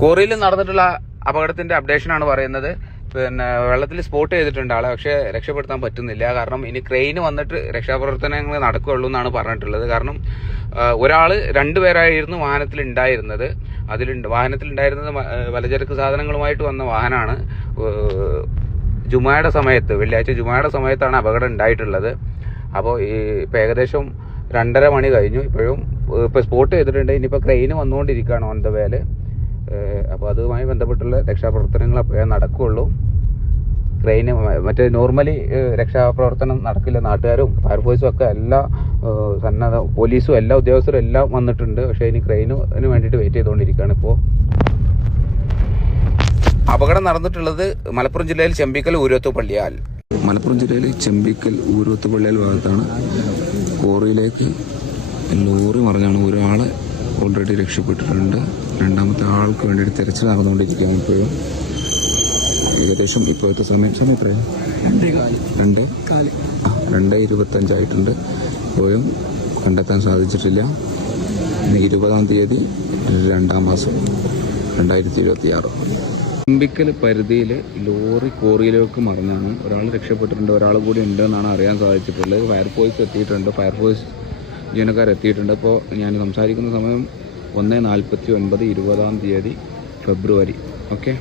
കോറിയിൽ നടന്നിട്ടുള്ള അപകടത്തിന്റെ അപ്ഡേഷൻ ആണ് പറയുന്നത്. പിന്നെ വെള്ളത്തിൽ സ്പോട്ട് ചെയ്തിട്ടുണ്ട് ആളെ പക്ഷെ രക്ഷപ്പെടുത്താൻ പറ്റുന്നില്ല. കാരണം ഇനി ക്രെയിന് വന്നിട്ട് രക്ഷാപ്രവർത്തനങ്ങൾ നടക്കുകയുള്ളൂ എന്നാണ് പറഞ്ഞിട്ടുള്ളത്. കാരണം ഒരാൾ രണ്ടുപേരായിരുന്നു വാഹനത്തിൽ ഉണ്ടായിരുന്നത് അതിലുണ്ട് വാഹനത്തിൽ ഉണ്ടായിരുന്നത് പലചരക്ക് സാധനങ്ങളുമായിട്ട് വന്ന വാഹനമാണ്. ജുമായുടെ സമയത്ത് വെള്ളിയാഴ്ച ജുമായുടെ സമയത്താണ് അപകടം ഉണ്ടായിട്ടുള്ളത്. അപ്പോൾ ഈ ഇപ്പം ഏകദേശം രണ്ടര മണി കഴിഞ്ഞു. ഇപ്പോഴും ഇപ്പോൾ സ്പോട്ട് ചെയ്തിട്ടുണ്ട്. ഇനിയിപ്പോൾ ക്രെയിന് വന്നുകൊണ്ടിരിക്കുകയാണ് ഓൺ ദ വേൽ. അപ്പോൾ അതുമായി ബന്ധപ്പെട്ടുള്ള രക്ഷാപ്രവർത്തനങ്ങൾ നടക്കുകയുള്ളൂ ക്രെയിന് മറ്റേ നോർമലി രക്ഷാപ്രവർത്തനം നടക്കില്ല. നാട്ടുകാരും ഫയർഫോഴ്സും ഒക്കെ എല്ലാ സന്നദ്ധ പോലീസും എല്ലാ ഉദ്യോഗസ്ഥരും എല്ലാം വന്നിട്ടുണ്ട്. പക്ഷേ ഇനി ക്രെയിനിന് വേണ്ടിയിട്ട് വെയിറ്റ് ചെയ്തുകൊണ്ടിരിക്കുകയാണ് ഇപ്പോൾ അപകടം നടന്നിട്ടുള്ളത് മലപ്പുറം ജില്ലയിൽ ചെമ്പിക്കൽ ഊരോത്ത് പള്ളിയാൽ. മലപ്പുറം ജില്ലയിൽ ചെമ്പിക്കൽ ഊരൂത്ത് പള്ളിയാൽ ഭാഗത്താണ്. കോറിയിലേക്ക് ലോറി മറിഞ്ഞാണ് ഒരാളെ ഓൾറെഡി രക്ഷപ്പെട്ടിട്ടുണ്ട്. രണ്ടാമത്തെ ആൾക്ക് വേണ്ടിയിട്ട് തിരച്ചിൽ നടന്നുകൊണ്ടിരിക്കുകയാണ് ഇപ്പോഴും. ഏകദേശം ഇപ്പോഴത്തെ സമയം സമയം എത്രയാണ് രണ്ട് രണ്ട്? ഇരുപത്തഞ്ചായിട്ടുണ്ട്. ഇപ്പോഴും കണ്ടെത്താൻ സാധിച്ചിട്ടില്ല. ഇരുപതാം തീയതി രണ്ടാം മാസം രണ്ടായിരത്തി ഇരുപത്തി ആറ് ചെമ്പിക്കൽ പരിധിയിൽ ലോറി കോറിയിലേക്ക് മറിഞ്ഞാണ് ഒരാൾ രക്ഷപ്പെട്ടിട്ടുണ്ട് ഒരാൾ കൂടി ഉണ്ട് എന്നാണ് അറിയാൻ സാധിച്ചിട്ടുള്ളത്. ഫയർഫോഴ്സ് എത്തിയിട്ടുണ്ട്. ഫയർഫോഴ്സ് ജീവനക്കാർ എത്തിയിട്ടുണ്ട് അപ്പോൾ ഞാൻ സംസാരിക്കുന്ന സമയം ഒന്ന് നാൽപ്പത്തി ഒൻപത് ഇരുപതാം തീയതി ഫെബ്രുവരി. ഓക്കെ?